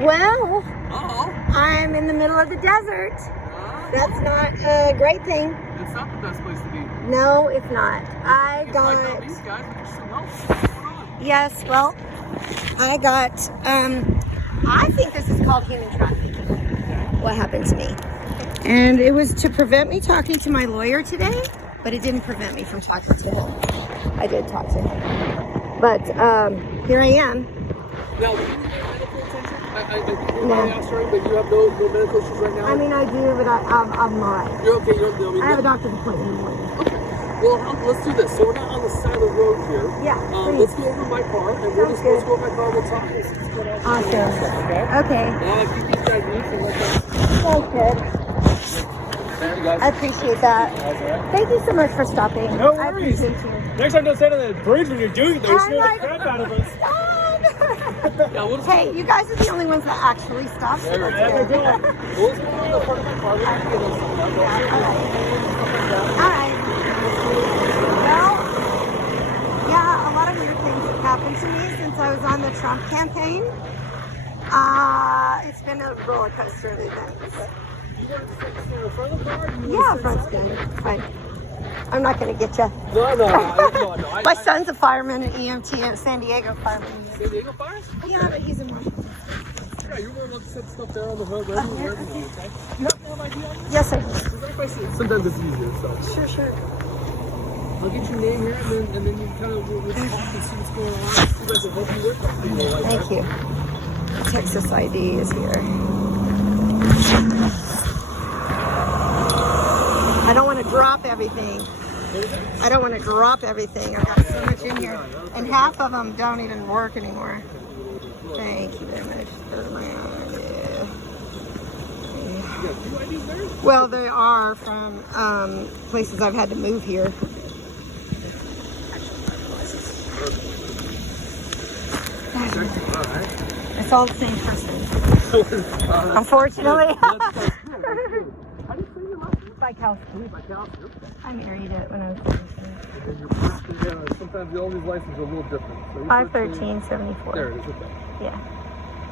Well, Uh-oh. I'm in the middle of the desert. That's not a great thing. It's not the best place to be. No, it's not. I These got... guys with some help. What's going on? Yes, well, I got... I think this is called human trafficking, what happened to me. And it was to prevent me talking to my lawyer today, but it didn't prevent me from talking to him. I did talk to him. But here I am. Now, do you need medical attention? I think you're No. really asked, right? But you have no medical issues right now? I mean, I do, but I'm all right. You're okay? You don't know me? I have a doctor's appointment in the morning. Okay. Well, let's do this. So we're not on the side of the road here. Yeah, Let's go over to my car, and we'll just let's go over to my car. We'll talk. And see what's going on. Awesome. Okay? Okay. Now, if you keep that deep and let that... Sounds good. Thank you, guys. I appreciate that. Thank you so much for stopping. No I worries. appreciate you. Next time, don't stand on that bridge when you're doing it, though. I'm Scare like, the crap out of us. Stop. Yeah, we'll just Hey, you guys are the only ones that actually stop. So There we that's go. good. We'll just go to the front of my car. We'll just get those stuff down. All right. Well, yeah, a lot of weird things have happened to me since I was on the Trump campaign. It's been a roller coaster of events. Yeah, front's good. Fine. I'm not going to get you. No. My son's a fireman at EMT at San Diego fireman. San Diego fires? Yeah, but he's in Washington. Yeah, you're going to set stuff there on the road. Okay? Yes, sir. Sometimes it's easier, so. Sure. I'll get your name here, and then you kind of we'll talk and see what's going on. See if I can help you with it. Thank you. Texas ID is here. I don't want to drop everything. I got so much in here. And half of them don't even work anymore. Thank you very much for my idea. Well, they are from places I've had to move here. It's all the same person. Unfortunately. Bykowski. I married it when I was 17. Sometimes all these licenses are a little different. So 51374. There it is. Okay. Yeah.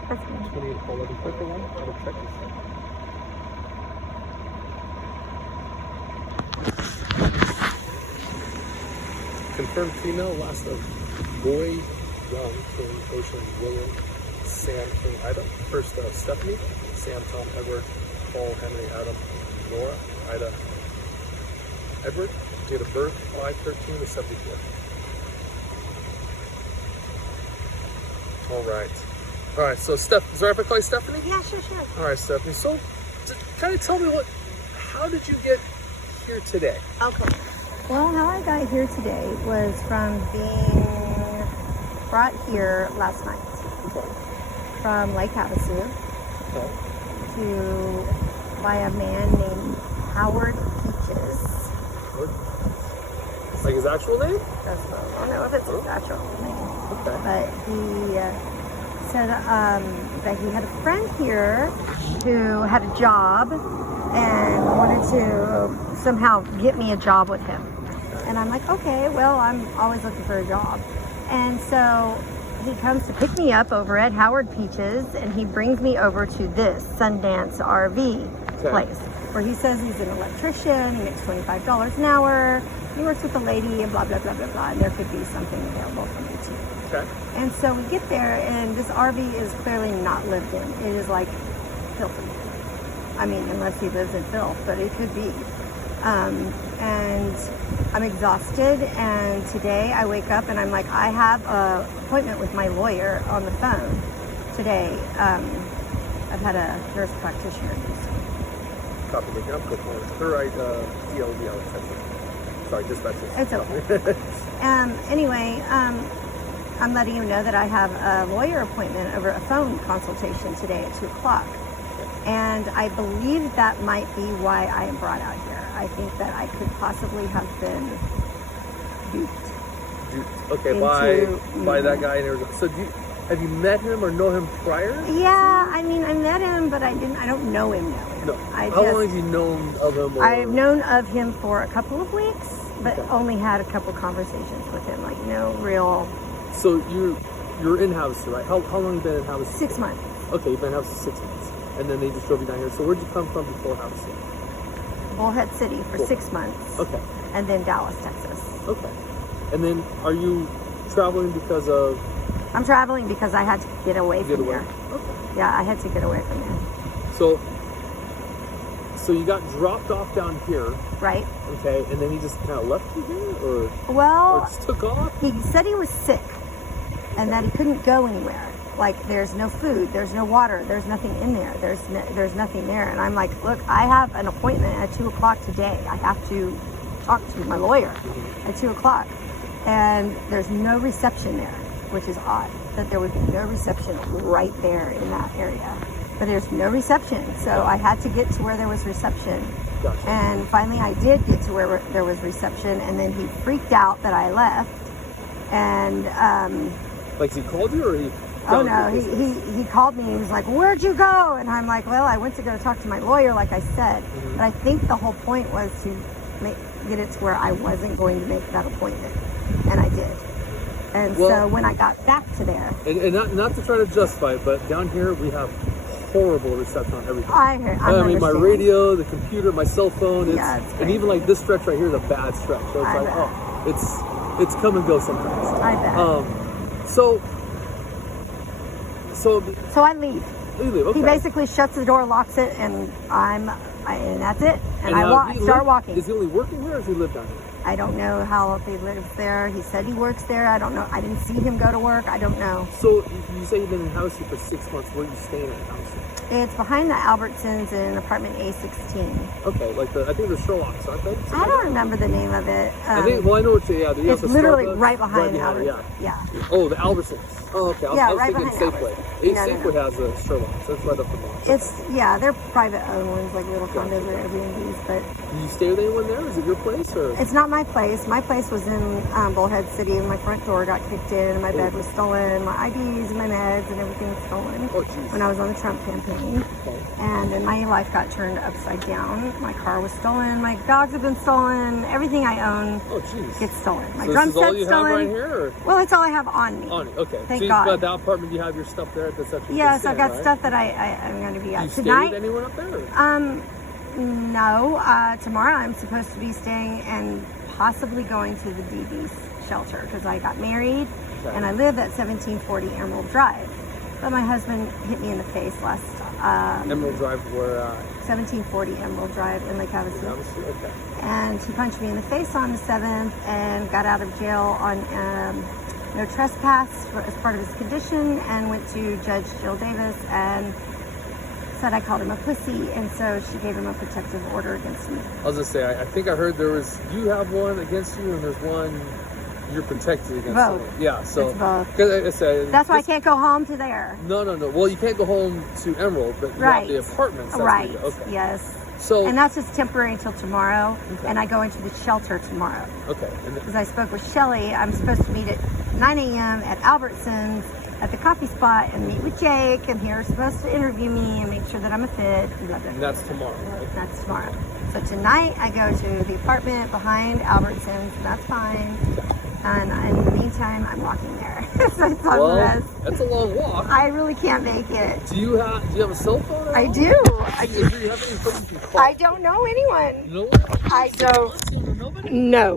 That's me. 2811. Click the one. I'll check this out. Confirmed female, last of Boy Young, King, Ocean, William, Sam, King, Ida. First, Stephanie, Sam, Tom, Edward, Paul, Henry, Adam, Nora, Ida, Edward. Date of birth, 5/13 to 74. All right, so Steph, is it all right if I call you Stephanie? Yeah, sure. All right, Stephanie. So, kind of tell me how did you get here today? Okay. Well, how I got here today was from being brought here last night from Lake Havasu by a man named Howard Peaches. Like his actual name? I don't know if it's his actual name. Okay. But he said that he had a friend here who had a job and wanted to somehow get me a job with him. And I'm like, okay, well, I'm always looking for a job. And so he comes to pick me up over at Howard Peaches, and he brings me over to this Sundance RV place, where he says he's an electrician, he makes $25 an hour, he works with a lady, and blah, blah, blah, blah, blah, and there could be something available for me too. Okay. And so we get there, and this RV is clearly not lived in. It is like filthy. I mean, unless he lives in filth, but it could be. And I'm exhausted, and today I wake up and I'm like, I have an appointment with my lawyer on the phone today. I've had a nurse practitioner. Copy the jump before. Chloride, DLDL, etc. Sorry, dispatches. It's okay. Anyway, I'm letting you know that I have a lawyer appointment over a phone consultation today at 2 o'clock. And I believe that might be why I am brought out here. I think that I could possibly have been duped. Okay, by that guy in Arizona. So have you met him or know him prior? Yeah, I mean, I met him, but I don't know him. No. How long have you known of him? I've known of him for a couple of weeks, but only had a couple conversations with him, like no real. So you're in Havasu, right? How long have you been in Havasu? 6 months. Okay, you've been in Havasu 6 months. And then they just drove you down here. So where'd you come from before Havasu? Bullhead City for Cool. 6 months. Okay. And then Dallas, Texas. Okay. And then are you traveling because of I'm traveling because I had to get away get from away? here. Okay. Yeah, I had to get away from there. So you got dropped off down here, Right? okay, and then he just kind of left you here, or Well, just took off? he said he was sick and that he couldn't go anywhere. Like, there's no food, there's no water, there's nothing in there, there's nothing there. And I'm like, look, I have an appointment at 2 o'clock today. I have to talk to my lawyer at 2 o'clock. And there's no reception there, which is odd that there would be no reception right there in that area. But there's no reception, so I had to get to where there was reception. Gotcha. And finally I did get to where there was reception, and then he freaked out that I left. And Like, he called you, or he? oh found no, you? he called me. He was like, "Where'd you go?" And I'm like, "Well, I went to go talk to my lawyer, like I said." But I think the whole point was to get it to where I wasn't going to make that appointment, and I did. And Well- so when I got back to there, And not to try to justify it, but down here we have horrible reception on everything. I mean, my understand. radio, the computer, my cell phone. Yeah, it's and crazy. even like this stretch right here is a bad stretch. So it's I like, bet. oh, it's come and go sometimes. I bet. So So I leave. you leave. Okay. He basically shuts the door, locks it, and and that's it. And I he start live- walking. Is he only working here, or does he live down here? I don't know how long he lives there. He said he works there. I don't know. I didn't see him go to work. I don't know. So you say you've been in Havasu for 6 months. Where are you staying at Havasu? It's behind the Albertsons in apartment A16. Okay, like I think the Sherlocks, aren't they? I don't remember the name of it. I think. Well, I know what you. Yeah, you have It's the literally Starbucks right behind the it, Albertsons. Yeah. Yeah. Oh, the Albertsons. Oh, okay. I Yeah, was right thinking behind Safeway. Albertsons. No, no, Safeway has the Sherlocks. That's right up the mall. Yeah, they're private owned ones, like little condos or Airbnbs, but Do you stay with anyone there? Is it your place, or? it's not my place. My place was in Bullhead City, and my front door got kicked in, and my bed was stolen, my IDs and my meds and everything was stolen Oh, jeez. when I was on the Trump campaign. Okay. And then my life got turned upside down. My car was stolen, my dogs have been stolen, everything I own Oh, jeez. gets stolen. My So drum this is all set's you stolen. have right here, or? Well, it's all I have on me. On it. Okay. Thank so you God. got that apartment. You have your stuff there. That's actually. Yes, I've got stuff that I'm going to be Do at you stay tonight. with anyone up there? Or? No. Tomorrow I'm supposed to be staying and possibly going to the DB shelter because I got married Okay. and I live at 1740 Emerald Drive. But my husband hit me in the face last Emerald Drive, where? 1740 Emerald Drive in Lake Havasu. Havasu? Okay. And he punched me in the face on the 7th and got out of jail on no trespass as part of his condition, and went to Judge Jill Davis and said I called him a pussy, and so she gave him a protective order against me. I was gonna say, I think I heard there was. You have one against you, and there's one you're protected against. Both. Someone. Yeah. So. It's both. 'Cause I said, That's why I can't go home to there. No. Well, you can't go home to Emerald, but you Right. have the apartments. That's Right. where you go. Okay. Yes. So. And that's just temporary until tomorrow. Okay. And I go into the shelter tomorrow. Okay. And then, Because I spoke with Shelly. I'm supposed to meet at 9 a.m. at Albertsons at the coffee spot and meet with Jake. And he's supposed to interview me and make sure that I'm a fit. Blah, blah, blah. and that's tomorrow, right? That's tomorrow. So tonight I go to the apartment behind Albertsons. That's fine. And in the meantime, I'm walking there. So it's a Well, mess. that's a long walk. I really can't make it. Do you have a cell phone? At I all? do. Do you have any folks you can call? I don't know anyone. No one? I don't. Nobody? No.